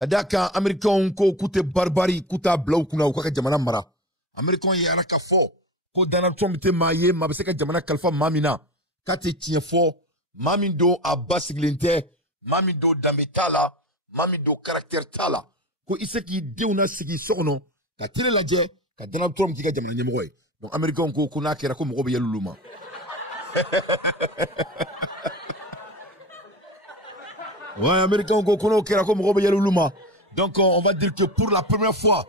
Adaka Américain ko kute barbari kuta blau kuna ukaka jamana mara. Américain yi araka fo ko Donald Trump te maye mabeseka jamana kalfa mamina kate tien fo mamindo abasiglinte mamindo dametala mamindo caractère tala ko iseki deuna sigi sokono ka tele laje ka Donald Trump ki ka jamana nyemgoy. Donc Américain ko kuna kera ko mo be yeluluma. Ouais, Américain ko kuna kera ko mo be yeluluma. Donc on va dire que pour la première fois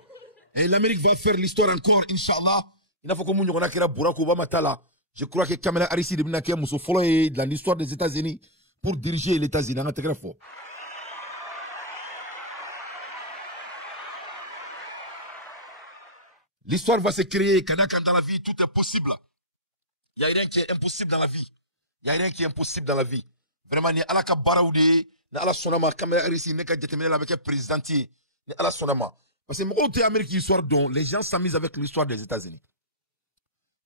l'Amérique va faire l'histoire encore inchallah. Il faut que nous ayons kera Barack Obama tala. Je crois que Kamala Harris de Binake Mousso Folo est dans l'histoire des États-Unis pour diriger les États-Unis. L'histoire va se créer. Quand dans la vie, tout est possible. Il n'y a rien qui est impossible dans la vie. Il n'y a rien qui est impossible dans la vie. Vraiment, ni alaka baraoude, ni ala sonama, Kamala Harris, ni ka déterminer avec le président, ni ala sonama. Parce que moi, au Amérique, histoire dont les gens s'amusent avec l'histoire des États-Unis.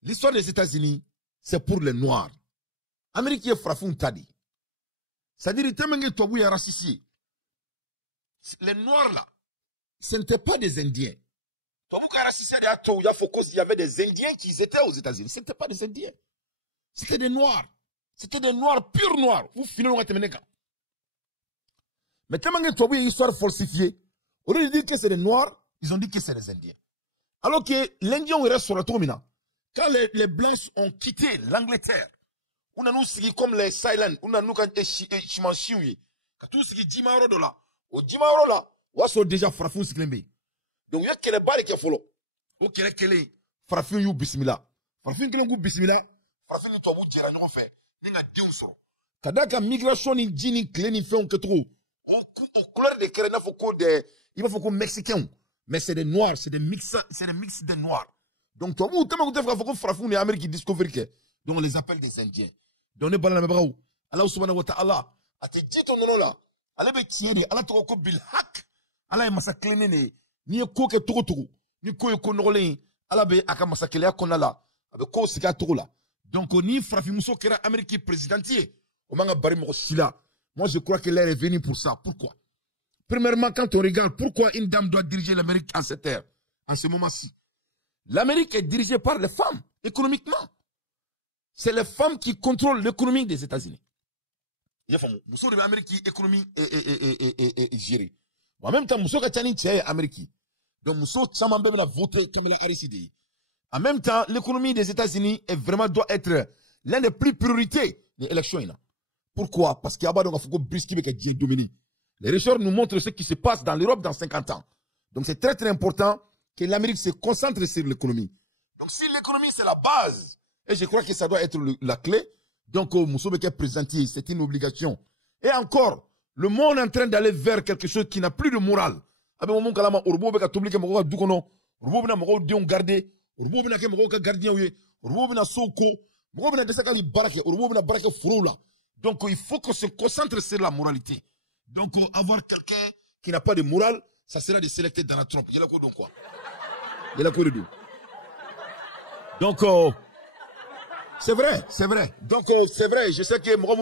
L'histoire des États-Unis, c'est pour les Noirs. Amérique est frafoun tadi. C'est-à-dire, les Noirs là, ce n'étaient pas des Indiens. Il y avait des Indiens qui étaient aux États-Unis. Ce n'étaient pas des Indiens. C'était des Noirs. C'était des Noirs, purs Noirs. Vous finissez à terminer. Mais tellement que tu as une histoire falsifiée, au lieu de dire que c'est des Noirs, ils ont dit que c'est des Indiens. Alors que l'Indien reste sur la tomina. Quand les Blancs ont quitté l'Angleterre, on a nous signé comme les Silent, on a nous quand chimanchiouye. Quand tout ce qui dit Jimaro de là, au Jimaro là, on a déjà frafou siklembe. Donc il y a quel bari qui follow. O quel frafou you bismillah. Frafou qui l'on bismillah. Frafou ni toi vous dire à nous fait. N'inga diumso. Kadaka migration ni jini clé ni fait on que trop. Au couleur de quel n'a faut de, il va faut qu'on mexicain. Mais c'est des noirs, c'est des mix de noirs. Donc, toi, vous, comment vous avez fait frafou ni Amérique Discovery que, donc on les appelle des Indiens. Donc, on est balana mebraou. Allah subhanahu wa ta'ala, a te dit ton nom là. Allah be tieri, Allah to ko bil hak. Allah e masakle ne ni ko ke toko toko. Ni ko ko nolé, Allah be aka masakle akonala. Abe ko sika toko là. Donc, ni frafi muso kera Amérique présidentier. O manga bari mo sila. Moi, je crois que l'heure est venue pour ça. Pourquoi? Premièrement, quand on regarde pourquoi une dame doit diriger l'Amérique en cette ère, en ce moment-ci. L'Amérique est dirigée par les femmes, économiquement. C'est les femmes qui contrôlent l'économie des États-Unis. Nous sommes l'Amérique, économie et gérée. En même temps, nous sommes l'Amérique. Donc, nous sommes voté Kamala Harris. En même temps, l'économie des États-Unis doit être l'un des plus priorités des élections. Pourquoi? Parce qu'il y a un brisque qui est dominé. Les recherches nous montrent ce qui se passe dans l'Europe dans 50 ans. Donc, c'est très, très important que l'Amérique se concentre sur l'économie. Donc, si l'économie, c'est la base, et je crois que ça doit être la clé, donc, Moussoubeke présenté, c'est une obligation. Et encore, le monde est en train d'aller vers quelque chose qui n'a plus de morale. Donc, il faut qu'on se concentre sur la moralité. Donc, avoir quelqu'un qui n'a pas de morale, ça sera de sélecter Donald Trump. Il y a quoi donc quoi? Il y a quoi de tout? Donc, c'est vrai, c'est vrai. Donc, c'est vrai. Je sais que moi,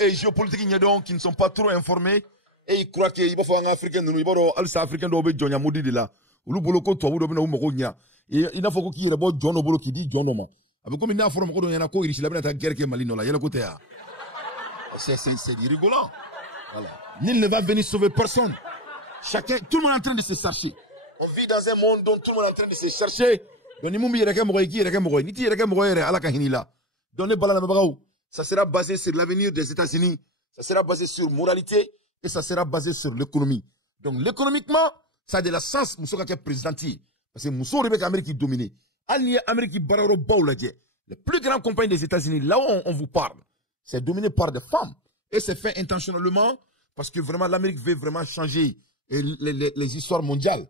et géopolitique, qui ne sont pas trop informés, et ils croient qu'il va falloir un Africain, il va falloir un Africain de John Yamoudi de là. Ou le boloko, toi, vous devez nous mourir. Et il a fallu qu'il y ait un John Obolo qui dit John Oma. Avec comme il y a un forum, il y a un co, il y a une guerre qui est malino là. Il y a le côté. C'est rigolant. Voilà. Nul ne va venir sauver personne. Chacun, tout le monde est en train de se chercher. On vit dans un monde dont tout le monde est en train de se chercher. Ça sera basé sur l'avenir des États-Unis. Ça sera basé sur moralité et ça sera basé sur l'économie. Donc, l'économiquement, ça a de la sens, Moussa qui est président. Parce que Moussa Rebecca Amérique dominée. Allié Amérique Bararo Baoulaye. Les plus grandes compagnies des États-Unis, là où on vous parle, c'est dominé par des femmes. Et c'est fait intentionnellement parce que vraiment l'Amérique veut vraiment changer les histoires mondiales.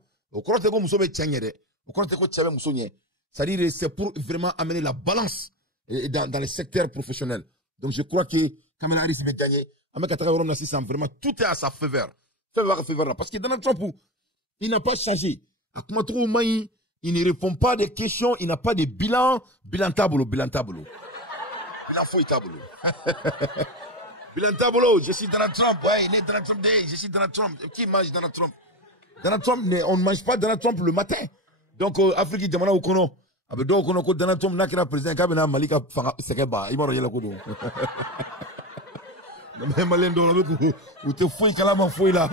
C'est-à-dire c'est pour vraiment amener la balance dans les secteurs professionnels. Donc je crois que Kamala Harris va gagner. Vraiment tout est à sa faveur. Parce que Donald Trump, il n'a pas changé. Il ne répond pas des questions, il n'a pas de bilan. Bilan tableau. Bilan fouille tableau. Bilan tableau, je suis Donald Trump. Ouais, il est Donald Trump Day. Je suis Donald Trump. Qui mange Donald Trump? Donald Trump, on ne mange pas Donald Trump le matin. Donc, Afrique, Jamana Okono. Avec d'autres Okono, Donald Trump n'a qu'un président, Kabina Malika Sekeba. Il m'a regardé la Kodo. Mais Malendo, ou te fouille, Kalama fouille là.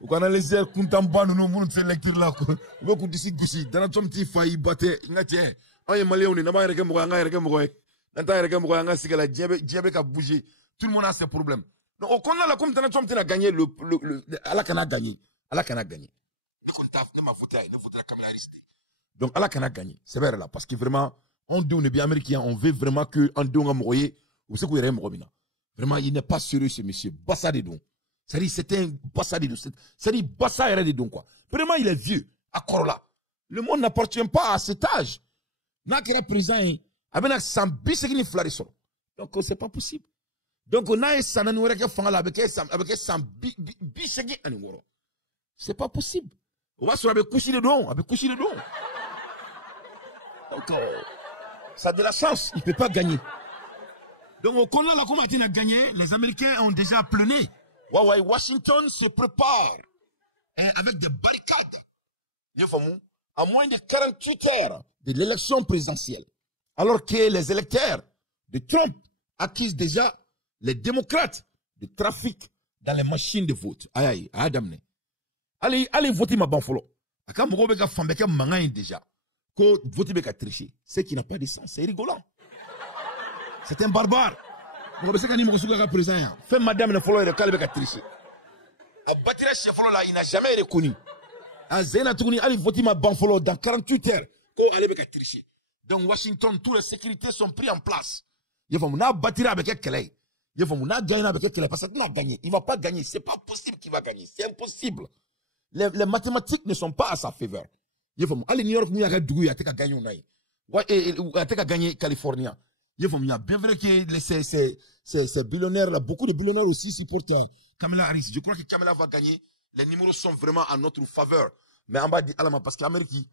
Ou qu'on a les airs, Kuntamba, nous, nous, c'est lecture là. Ou qu'on décide d'ici. Donald Trump, il faillit battre. N'a-t-il? Aïe, Malé, on est n'a pas regardé Mouanga, regardé Mouanga. N'a-t-il regardé Mouanga, c'est que la diabète a bougé. Tout le monde a ses problèmes. Donc, au Kona, comme Donald Trump a gagné, Allah a gagné. Allah a gagné. Donc, Allah a gagné. C'est vrai là. Parce que vraiment, on dit, on est bien américain, on veut vraiment que, on dit, on a mouru, ou c'est qu'on est mouru. Vraiment, il n'est pas sérieux, ce monsieur. Bassa des dons. C'est-à-dire, c'était un Bassa des dons. C'est-à-dire, Bassa era des dons, quoi. Vraiment, il est vieux. À Corolla. Le monde n'appartient pas à cet âge. N'a qu'un président, avec un sambi, c'est qu'il flaire sur. Donc, c'est pas possible. Donc, on a un sananoué qui fait avec un sambi, bisegui, anouoro. C'est pas possible. On va sur avec coucher les dons, avec coucher les dons. Donc, ça a de la chance, il ne peut pas gagner. Donc, au Congo, la Comité a gagné, les Américains ont déjà plané. Ouais, Washington se prépare avec des barricades. À moins de 48 heures de l'élection présidentielle. Alors que les électeurs de Trump accusent déjà les démocrates de trafic dans les machines de vote. Aïe, Adam. Allez voter ma banfolo. Quand vous avez fait un déjà, que voter beka tricher, c'est qui n'a pas de sens, c'est rigolant. C'est un barbare. Vous avez fait un président. Fait madame le follow et le calme beka tricher. A bâtir chef follow là, il n'a jamais reconnu. A Zena Touni, allez voter ma banfolo dans 48 heures. Ko allez beka tricher. Dans Washington, toutes les sécurités sont prises en place. Il faut qu'on bâtir avec quelqu'un. Il faut qu'on gagne avec quelqu'un parce qu'il a gagné. Il ne va pas gagner. C'est pas possible qu'il va gagner. C'est impossible. Les mathématiques ne sont pas à sa faveur. Il faut aller New York, il y a gagné. Il a gagné Californie. Il faut bien vrai que ces billionnaires là, beaucoup de billionnaires aussi supportent Kamala Harris. Je crois que Kamala va gagner. Les numéros sont vraiment à notre faveur. Mais en bas dit Alama parce que l'Amérique,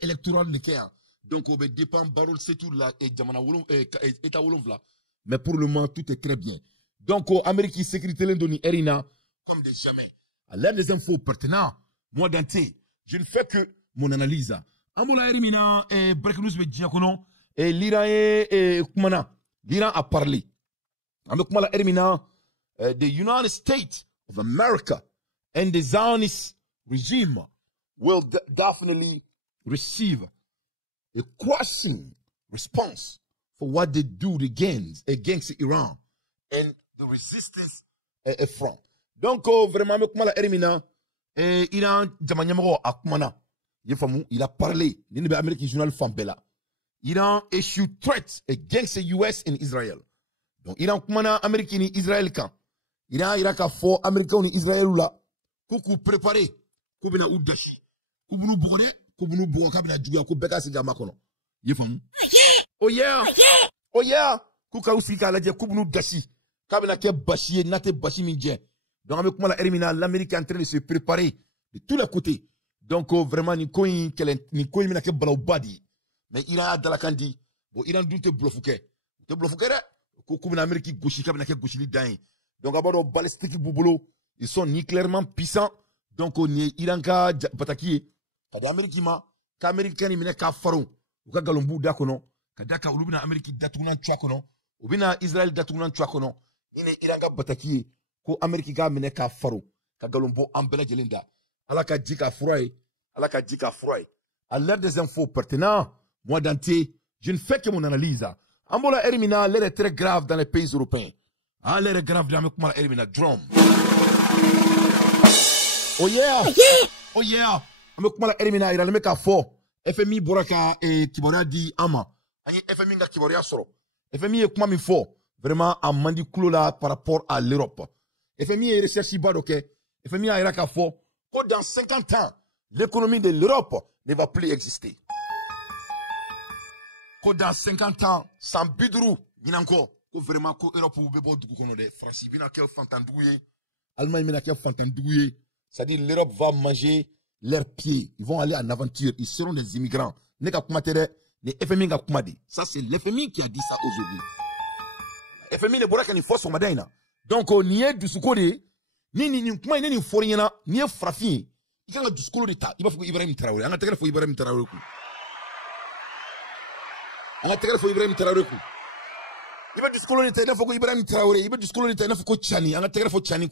électoral le cas. Donc, on dépend Barol c'est tout là et Jamana Wolom et État Wolom là. Mais pour le moment, tout est très bien. Donc, Amérique sécurité l'Indonie Erina comme de jamais. À l'aide des infos pertinentes, moi d'anté, je ne fais que mon analyse. Amola Erimina et Breaking News Diakono et l'Iran et Kumana. L'Iran a parlé. Avec Kumala Erimina, the United States of America and the Zionist regime will definitely receive a crushing response for what they do against Iran and the resistance front. Donc, vraiment, Iran, il a parlé, l'Amérique journal Fambela. Iran issue threats against the US and Israel. Donc, Iran, Kumana, Amérique, ni Israël, quand. Iran, Irak, fort, Américain, ni Israël, là. Koukou préparé. Koubina Oudash. Koubounou Bouré. Koubounou Bouré, Kabina Djouya, Koubeka, c'est Jamakono. Oh yeah! Oh yeah! Kouka Oussika, la dia, Koubounou Dashi. Kabina Ke Bashi, Nate Bashi Mindje. Donc, avec moi, l'Amérique est en train de se préparer de tous les côtés. Donc, vraiment, ni koin, mina ke balaubadi. Mais Iran a dalakandi. Bon, Iran doute blofouke. Te blofouke, Koukou Amérique gauchi, kabina ke gauchi li dain. Donc, d'abord, balistique boubolo, ils sont nucléairement puissants. Donc, on est Iran ka bataki. Kada Amérique ma, ka Américain ni mine ka faron. Ou ka galombu dakono. Kada ka ulubina Amérique datunan tchakono. Ou bina Israël datunan tchakono. Ine Iran ka bataki. Ko Amérique ka mine ka faron. Ka galombo ambela jelinda. Ala ka djika froy. Ala ka djika froy. À l'heure des infos pertinentes, moi d'anté, je ne fais que mon analyse. Ambola Erimina, l'air est très grave dans les pays européens. Ah, l'air est grave dans les Erimina, drum. Oh yeah! Oh yeah! Amekuma Erimina, il a le mec à fort. FMI Boraka et Kiboria dit Ama. Ani FMI nga Kiboria soro. FMI est comme il faut. Vraiment, à mandi kulo là par rapport à l'Europe. FMI est recherché bas, ok? FMI a Irak à fort. Que dans 50 ans, l'économie de l'Europe ne va plus exister. Que dans 50 ans, sans bidrou, minanko, que vraiment, que l'Europe ou bebo du coup, de France, bina quel fantandouye, Allemagne, bina quel fantandouye, c'est-à-dire l'Europe va manger leurs pieds. Ils vont aller en aventure. Ils seront des immigrants. Neka kumatere, ne FMI nga kumadi. Ça, c'est l'FMI qui a dit ça aujourd'hui. FMI ne bora kani force au madaina. Donc, on y est du soukode, ni forina, ni frafin. Il y a du scolo d'État. Il va faire Ibrahim Traoré. On a fait Ibrahim Traoré. On a fait Ibrahim Traoré. Il va du scolo d'État. Il va faire Ibrahim Traoré. Il va du scolo d'État. Il va faire Chani. On a fait Chani.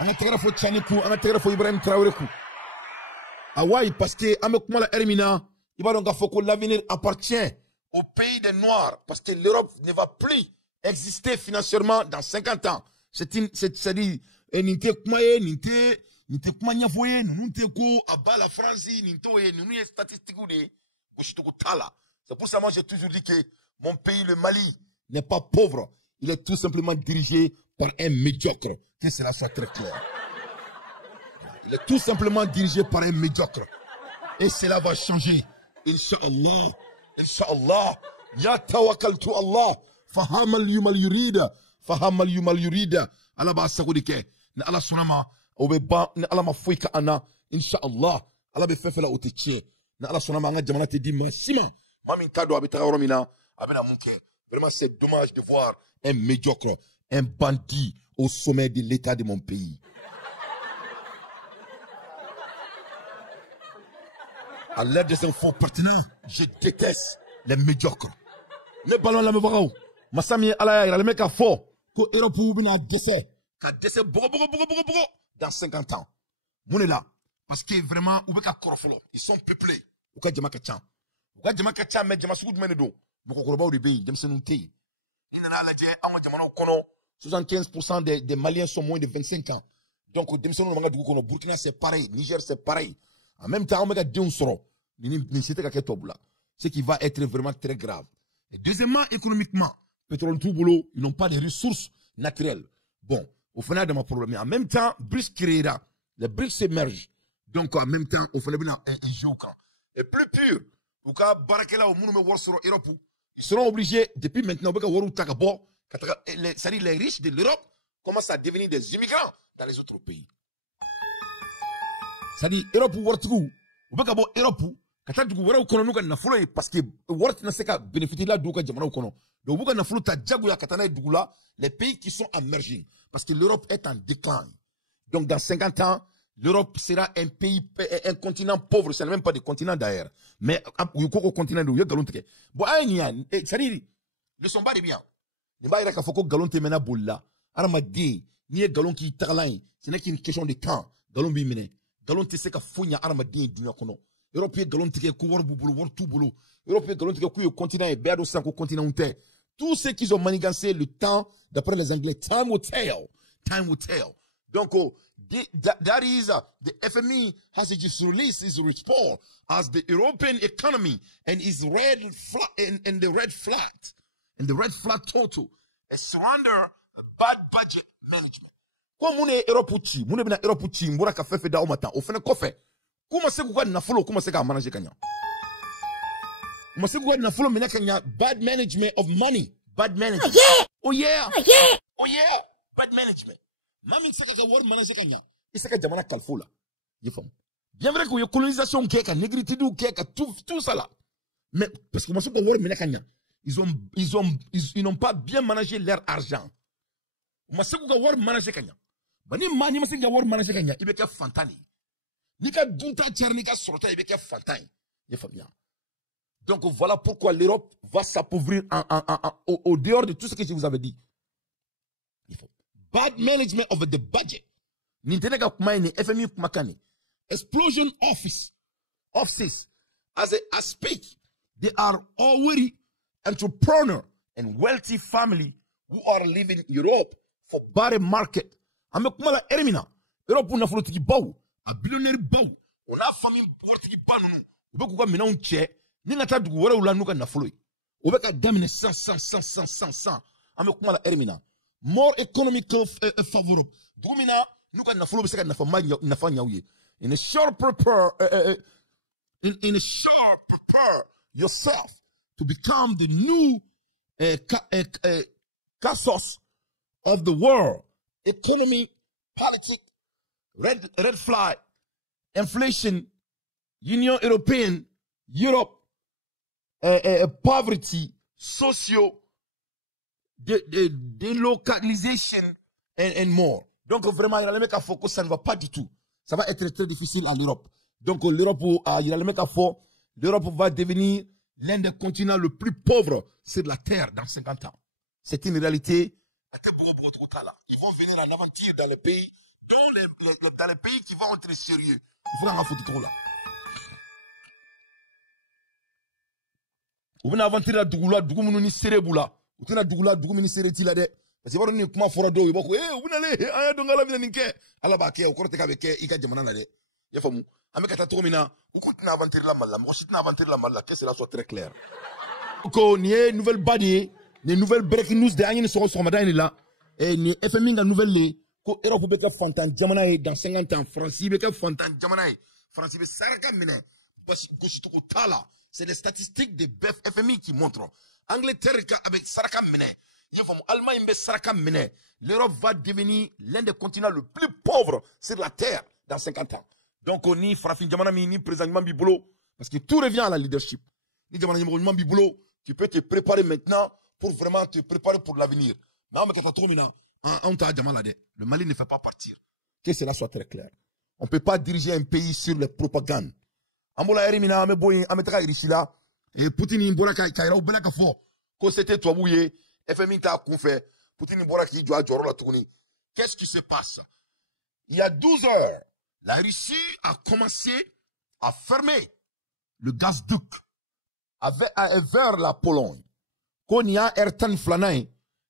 On a fait Chani. On a fait Ibrahim Traoré. Ah ouais, parce que avec moi la Hermina, il va donc faire que l'avenir appartient au pays des Noirs. Parce que l'Europe ne va plus exister financièrement dans 50 ans. C'est-à-dire, ninte kumaye, ninte kumanya foye, ninte ko aba la France, ninte oye, nous y statistique de goshitoko tala. C'est pour ça moi j'ai toujours dit que mon pays, le Mali, n'est pas pauvre. Il est tout simplement dirigé par un médiocre. Que cela soit très clair. Il est tout simplement dirigé par un médiocre. Et cela va changer. Inch'Allah. Inch'Allah. Ya tawakkaltu Allah. Fahamal yumal yurida. Fahamal yumal yurida. Allah ba sagoudike. Na Allah sonama. Obe ba. Na Allah ma fouika ana. Inch'Allah. Allah be fefela oteche. Na Allah sonama. Anga jamana te di masima. Mamin kado abitara oromina. Abena munke. Vraiment c'est dommage de voir un médiocre. Un bandit au sommet de l'état de mon pays. À l'aide des enfants partenaires, je déteste les médiocres. Le ballon là me voit où? Massami Alaya, le mec a fort. Que Europe ou bien décès. Qu'à décès, dans 50 ans. Mon est là. Parce que vraiment, ou bien korofolo. Ils sont peuplés. Ou bien Djama Kachan. Ou bien Djama Kachan, mais Djama Soud Menedo. Moko Koroba ou Ribé, Djama Senouté. Il y a 75% des Maliens sont moins de 25 ans. Donc, Burkina c'est pareil. Niger c'est pareil. En même temps, on va dire ce qui va être vraiment très grave. Et deuxièmement, économiquement, pétrole tout boulot, ils n'ont pas de ressources naturelles. Bon, au final de ma problème, en même temps, BRICS créera, les BRICS s'émergent. Donc, en même temps, au final, un géocan. Et plus pur, au cas Barakela au monde Europe, ils seront obligés, depuis maintenant, c'est-à-dire les riches de l'Europe commencent à devenir des immigrants dans les autres pays. C'est-à-dire, Europe ou Wartugou, ou bien Europe, quand tu vois qu'on a na folo parce que Wart n'a pas bénéficié là d'où jamana ou kono. Donc vous na folo ta jaguya katana dougula les pays qui sont émergents parce que l'Europe est en déclin. Donc dans 50 ans, l'Europe sera un pays, un continent pauvre, c'est même pas des continents d'ailleurs. Mais au continent d'où il y a galonte. Bon, c'est-à-dire, le son bari bien. Ne ba ira ka foko galonte mena bolla. Aramadi, ni e galon qui tagalain, ce n'est qu'une question de temps. Galon bi mene. Galon te se ka funya aramadi dunya kono. Europe galon te ku wor bubulu wor tout bolo. Europe galon te ku continent et beado sanko continent unte. Tous ceux qui ont manigancé le temps, d'après les Anglais, time will tell. Time will tell. Donc, that is the FME has just released its report as the European economy and its red flat and the red flat total is under bad budget management. Kwa mune Europe mune bina Europe mbura ka fefe da omata ofene kofe. Kuma se kwa na follow kuma se ka manage kanya. Kuma se kwa na follow mena kanya bad management of money, bad management. Oh yeah. Oh yeah. Oh yeah. Bad management. Mami saka ka word manage kanya. Isaka jamana kalfola. Yefam. Bien vrai que la colonisation keka, négritude keka, tout ça là. Mais parce que moi ce que word mena kanya, ils n'ont pas bien managé leur argent. Moi ce que word manage kanya. Bani mani masi ga word manage kanya, ibeka fantani. Nika dunta tchernika sorta ibeka fantani. Yefam bien. Donc voilà pourquoi l'Europe va s'appauvrir au dehors de tout ce que je vous avais dit. Bad management of the budget. Nintenega kumaini FMI kumakani. Explosion offices. As I speak, they are already entrepreneur and wealthy family who are leaving Europe for better market. Ame kumala erimina. Europe una folotiki bau. A billionaire bau. Ona famille wortiki banunu. Ube kuka mina unche. Ninga tadugu wara ulanuka na foloi. Ube ka damine 100. Ame kumala erimina. More economical favorable. Dumina nuka na follow beseka na fanya uye. In a short prepare yourself to become the new Cassos of the world. Economy, politics, red flag, inflation, Union European, Europe, poverty, socio, délocalisation and more. Donc vraiment, le mec a focus, ça ne va pas du tout. ça va être très difficile à l'Europe. Donc l'Europe, il y a le mec à fond, l'Europe va devenir l'un des continents le plus pauvres sur la Terre dans 50 ans. C'est une réalité. Ils vont venir en aventure dans les pays, dans les pays qui vont être sérieux. Il faut qu'on en foute trop là. Vous venez aventure la Dougoula, Dougoumou ni Serebula. Vous venez Dougoula, Dougoumou ni Seretilade. Parce que vous comment fora do, vous allez, aya dongala vina ninke. Alabake, au corte avec Ika Jamanade. Yafamu. Amekata Tomina, vous continuez à aventure la mala, moi je suis aventure la mala, que cela soit très clair. Donc, il y a une nouvelle badi, les nouvelles breaking news de Agnès sur Ramadan là. Et les FMI la nouvelle les ko Europe beka fantan jamanae dans 50 ans France beka fantan jamanae France be saraka mine goshi to tala c'est les statistiques de FMI qui montrent Angleterre avec saraka mine yefam Allemagne be saraka mine l'Europe va devenir l'un des continents le plus pauvres sur la terre dans 50 ans donc on ni farafin jamana ni président Bibolo parce que tout revient à la leadership ni jamana Bibolo tu peux te préparer maintenant pour vraiment te préparer pour l'avenir. Le Mali ne fait pas partir. Que cela soit très clair. On ne peut pas diriger un pays sur les propagandes. Et Poutine qu'est-ce qui se passe? Il y a 12 heures, la Russie a commencé à fermer le gazoduc vers la Pologne. Quand il y a Ertan Flanaï,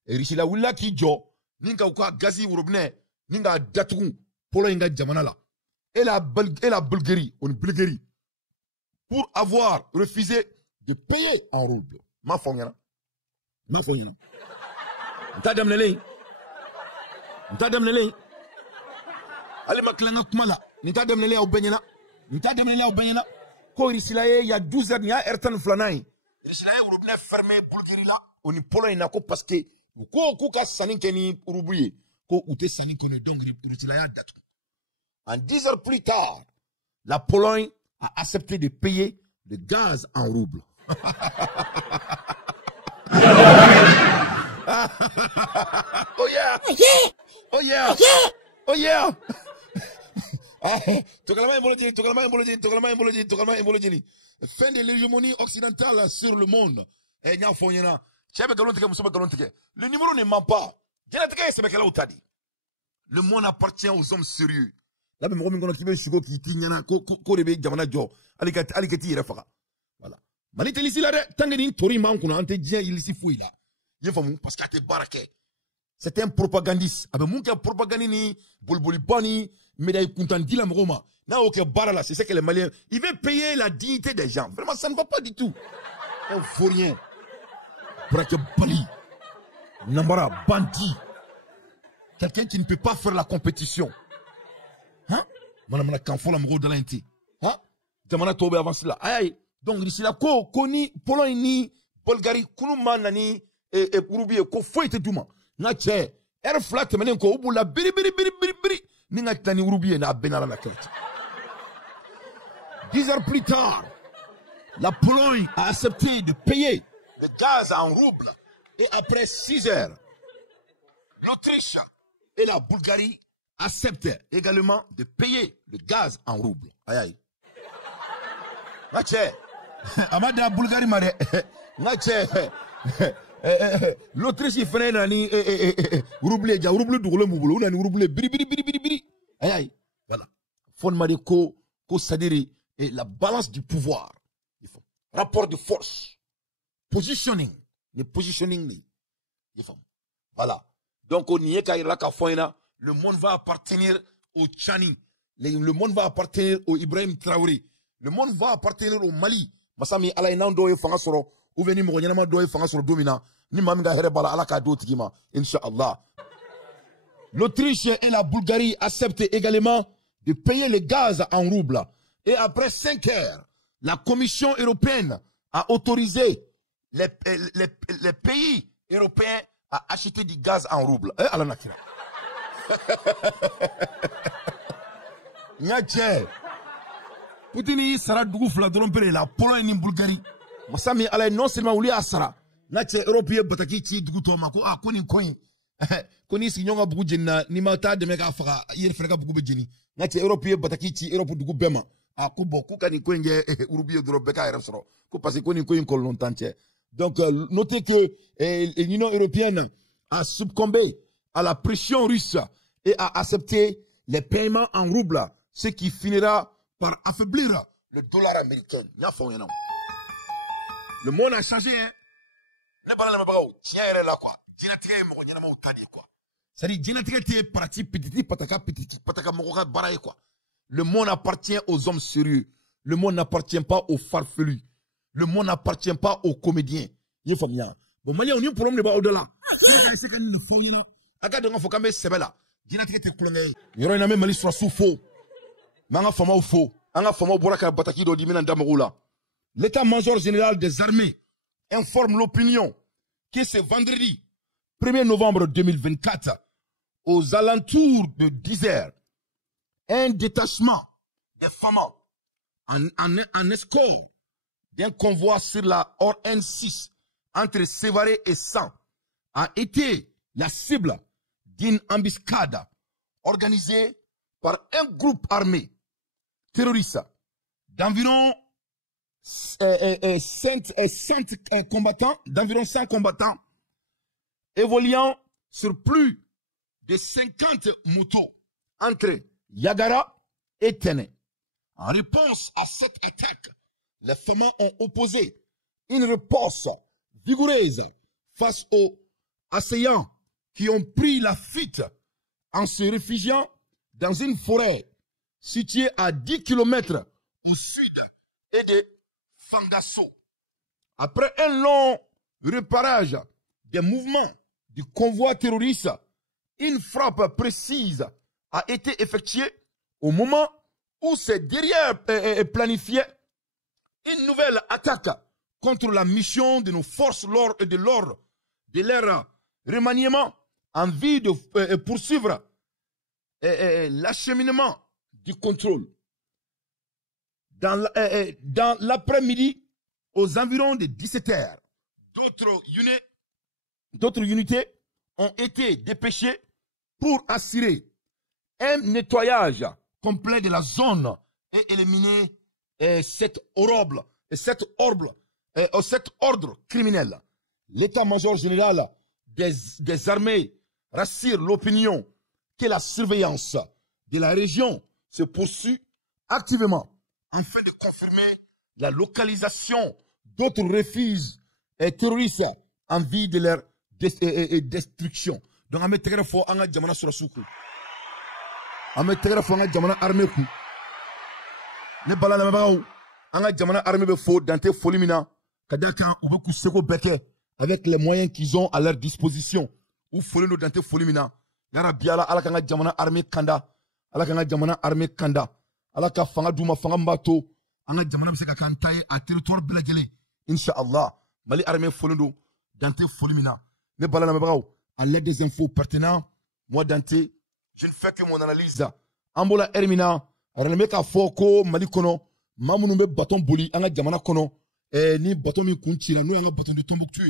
et Richila Willa qui jo, ninga uka gazi urobne, ninga datugun, polo inga jamanala. Et la Bulgarie, pour avoir refusé de payer en rouble. Ma fonyana. Ntadam lele. Allez maklanga kumala. Ntadam lele au benyana. Ko Richila il y a 12 ans, il y a Ertan Flanaï. Richila urobne fermé Bulgarie là, on y polo inako parce que ko ka sani keni urubuye ko ute sani kone donc Richila datu. En 10 heures plus tard, la Pologne a accepté de payer le gaz en rouble. Oh yeah! Oh yeah! Oh yeah! Fin de l'hégémonie occidentale sur le monde. Le numéro ne ment pas. Le monde appartient aux hommes sérieux. Voilà. Parce que c'est un propagandiste. C'est ce que les Maliens, il veut payer la dignité des gens. Vraiment, ça ne va pas du tout. Un vaurien. Brakebali. Nambara, bandit. Quelqu'un qui ne peut pas faire la compétition. Hein? Madame Kanfo la moro de l'inté. Hein? Jamana Tobe avance là. Aïe. Donc, ici là, Koni, Pologne, ni, Bulgarie, Kounouma, nani, et Urubi, ko foi te duma. Nache, air flat, menen ko, ubu la biri. Ninga tani Urubi, na benala na kelti. 10 heures plus tard, la Pologne a accepté de payer le gaz en roubles. Et après 6 heures, l'Autriche et la Bulgarie acceptent également de payer le gaz en roubles. Aïe aïe. Nache, Amada Bulgarie mare. Nache, l'Autriche il fait nani rouble ja rouble du rouble mouboulou nani rouble biri. Aïe aïe. Voilà. Fon Mariko ko sadiri et la balance du pouvoir. Il faut rapport de force, positioning, le positioning. Il faut. Voilà. Donc on y est le monde va appartenir au Tchani, le monde va appartenir au Ibrahim Traoré, le monde va appartenir au Mali. Masami ala inan doye fanga soro ou veni mo nyama doye fanga soro domina ni mamga herebala ala ka do tigima inshallah. L'Autriche et la Bulgarie acceptent également de payer le gaz en roubles. Et après 5 heures, la Commission européenne a autorisé les pays européens à acheter du gaz en roubles. À la nature. Nyache. Poutine sera dougou fladrompere la Pologne et Bulgarie. Masami ala non seulement ouli asara. Nache européen bataki ti dougou to mako a koni coin. Koni si nyonga bugu jenna ni mata de meka faka yir freka bugu be jeni. Ngati Europe bataki ci Europe dugu bema. A ko bo ku kani ko nge urubiye dro beka resro. Ko parce koni ko ko longtemps. Donc notez que l'Union européenne a succombé à la pression russe et a accepté les paiements en roubles, ce qui finira par affaiblir le dollar américain. Le monde a changé, hein. Ne parle pas tiens, elle est là, quoi. C'est-à-dire, quoi. Le monde appartient aux hommes sérieux. Le monde n'appartient pas aux farfelus. Le monde n'appartient pas aux comédiens. Il faut bien. Bon, Mali, on a un problème de au-delà. C'est qu'il ne faut rien. Aga de faut quand même se là. Dinatrique te connaît. Il y aura une même Mali soit sous faux. Manga fama ou faux. Anga fama ou boraka bataki do dimina ndamaroula. L'état-major général des armées informe l'opinion que ce vendredi 1er novembre 2024, aux alentours de 10 heures, un détachement des femmes en escorte d'un convoi sur la ORN6 entre Sévaré et San a été la cible d'une embuscade organisée par un groupe armé terroriste d'environ 100 combattants évoluant sur plus de 50 motos entre Yagara et Téné. En réponse à cette attaque, les femmes ont opposé une réponse vigoureuse face aux assaillants qui ont pris la fuite en se réfugiant dans une forêt située à 10 km au sud et de Fangasso. Après un long repérage des mouvements du convoi terroriste, une frappe précise a été effectuée au moment où ces derrière planifiaient une nouvelle attaque contre la mission de nos forces de l'ordre, de leur remaniement en vue de poursuivre l'acheminement du contrôle. Dans l'après-midi, aux environs de 17 heures, d'autres unités ont été dépêchées pour assurer un nettoyage complet de la zone et éliminer cet ordre criminel. L'état-major général des armées rassure l'opinion que la surveillance de la région se poursuit activement afin de confirmer la localisation d'autres refuges terroristes en vue de leur destruction. Donc, on met fort en jamana sur soukou. On met fort en jamana armée kou. Ne bala na mabaou. En jamana armée be fort dans tes folies mina. Kadaka ou beaucoup seko beke avec les moyens qu'ils ont à leur disposition. Ou folie dans tes folies mina. Yara biala ala kanga jamana armée kanda. Ala kanga jamana armée kanda. Ala ka fanga duma fanga mbato. Anga jamana biseka kantaye à territoire belagele. Inch'Allah. Mali armée folie dans tes folies mina. Ne bala na mabaou. À l'aide des infos pertinentes, moi Dante, je ne fais que mon analyse. Ambola Hermina, Renemeka Foko, Malikono, Mamounoume Baton Boli, Anga Jamana Kono, ni Baton mi Kunchina, nous Anga Baton de Tombouctou,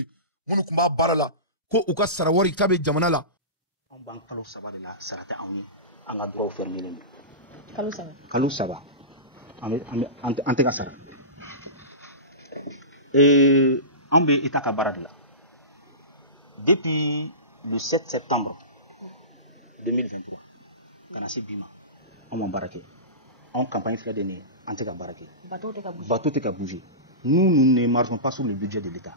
Monukumba Barala, Ko Uka Sarawari Kabe Jamanala. On banque Kalo Saba de la Sarate Aouni, Anga droit fermé. Kalo Saba. Kalo Saba. Antega Sara. Et Ambe Itaka Baradla. Depuis le 7 septembre 2023, Kanasi Bima, on m'a baraqué. En campagne fladénée, on t'a baraqué. Bateau t'a bougé. Nous ne marchons pas sur le budget de l'État.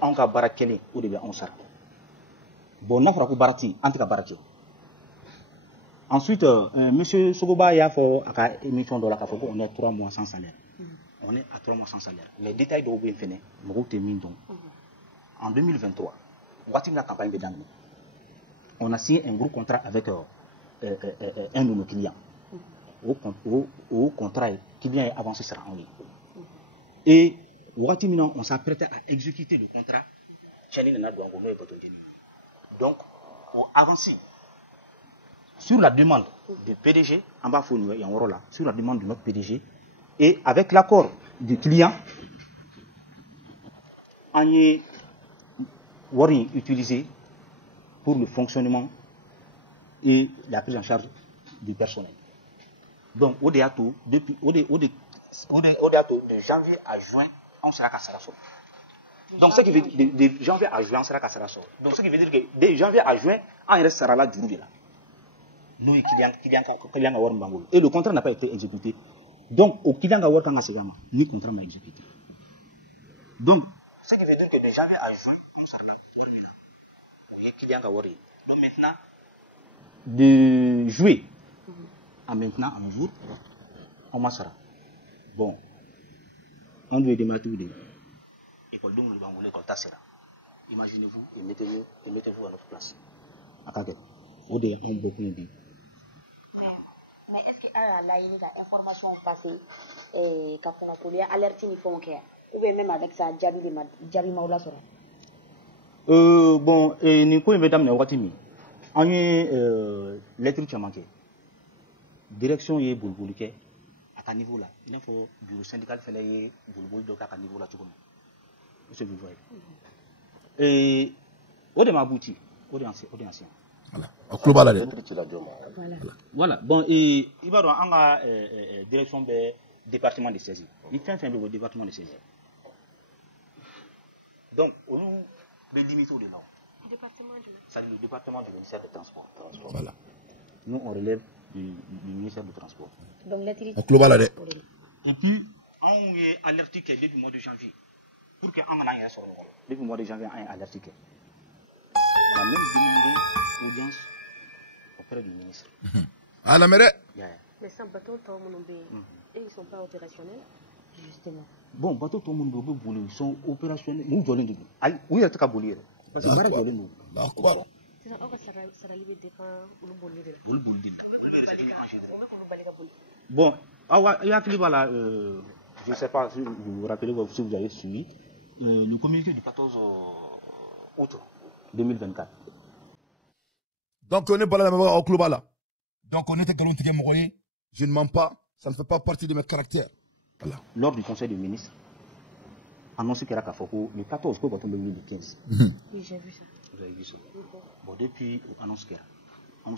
On a baraqué au début, on s'arrête. Bon, on a fait barati, on t'a baraqué. Ensuite, M. Sogoba y a fait une émission de la CAFOGO, on est à 3 mois sans salaire. On est à 3 mois sans salaire. Les détails de l'Obé Fene, en 2023, la campagne de Dangno. On a signé un gros contrat avec un de nos clients. Au contrat, le client est avancé sera en ligne. Et on s'apprêtait à exécuter le contrat. Donc, on avance sur la demande du PDG, en bas, il y a un rôle là, sur la demande de notre PDG, et avec l'accord du client, on est utilisé pour le fonctionnement et la prise en charge du personnel. Donc, au Déato, de janvier à juin, on sera à Sarasso. Donc, ce qui veut dire de janvier à juin, on sera à Sarasso. Donc, ce qui veut dire que de janvier à juin, on restera là du là. Nous, et le contrat n'a pas été exécuté. Donc, au Kylian Kanga Segama, ni contrat m'a exécuté. Donc, ce qui veut dire que de janvier à juin, on sera là. Donc maintenant, de juillet à maintenant, à un jour, on m'assera. Bon, on doit démarrer des écoles de l'école Tassera. Imaginez-vous et mettez-vous à notre place. À Kaget. On doit beaucoup de. Mais est-ce que la information passée quand on a collé alerte ni font que ou bien même avec ça Jabi Maoula sera. Bon, ni ko mesdames na wakati mi. On est lettre qui a manqué. Direction est boulboulike à quel niveau là. Il faut bureau syndical fait les boulboul donc à quel niveau là tout comme. Monsieur vous voyez. Et au de mabouti, au de ancien. Voilà. Au global là. Voilà. Bon, et il va dans la direction du département de saisie. Il fait un au département de saisie. Donc, au lieu de limiter au delà. C'est le département du ministère des Transports. Voilà. Nous, on relève du ministère du Transport. Donc, au global là. Et puis, on est alerté depuis le mois de janvier. Pour qu'on en ait sur le rôle. Depuis le mois de janvier, on est alerté. On a même demandé l'audience auprès du ministre. Ah, la mère. Mais sans bateau, ils ne sont pas opérationnels, justement. Bon, bateau, tout le monde ils sont opérationnels. Nous, on est où est-ce qu'on est parce que voilà, nous. D'accord. C'est ça, ça va dépendre où nous voulons. Bon, il y a voilà, je ne sais pas si vous vous rappelez si vous avez suivi le communiqué du 14 août 2024. Donc on est pas là au global là. Donc on était Galontigue Mogoye, je ne mens pas, ça ne fait pas partie de mes caractères. Voilà. Lors du conseil des ministres, annoncé qu'il y a Kafoko le 14 octobre 2015. Oui, j'ai vu ça. Vous avez vu ça. Bon, depuis l'annonce qu'il y a, on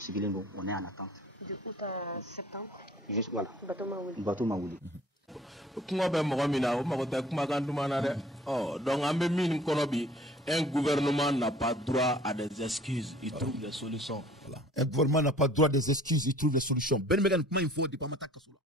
est en attente. De août à septembre. Juste voilà. Bateau Maouli. Kuma bɛ mɔgɔ min na o mago tɛ kumakan duman na dɛ donc an bɛ min kɔnɔ bi un gouvernement n'a pas droit à des excuses il trouve des solutions. Voilà. Un gouvernement n'a pas droit à des excuses il trouve des solutions. Ben Megan kuma il faut di pamata kasula.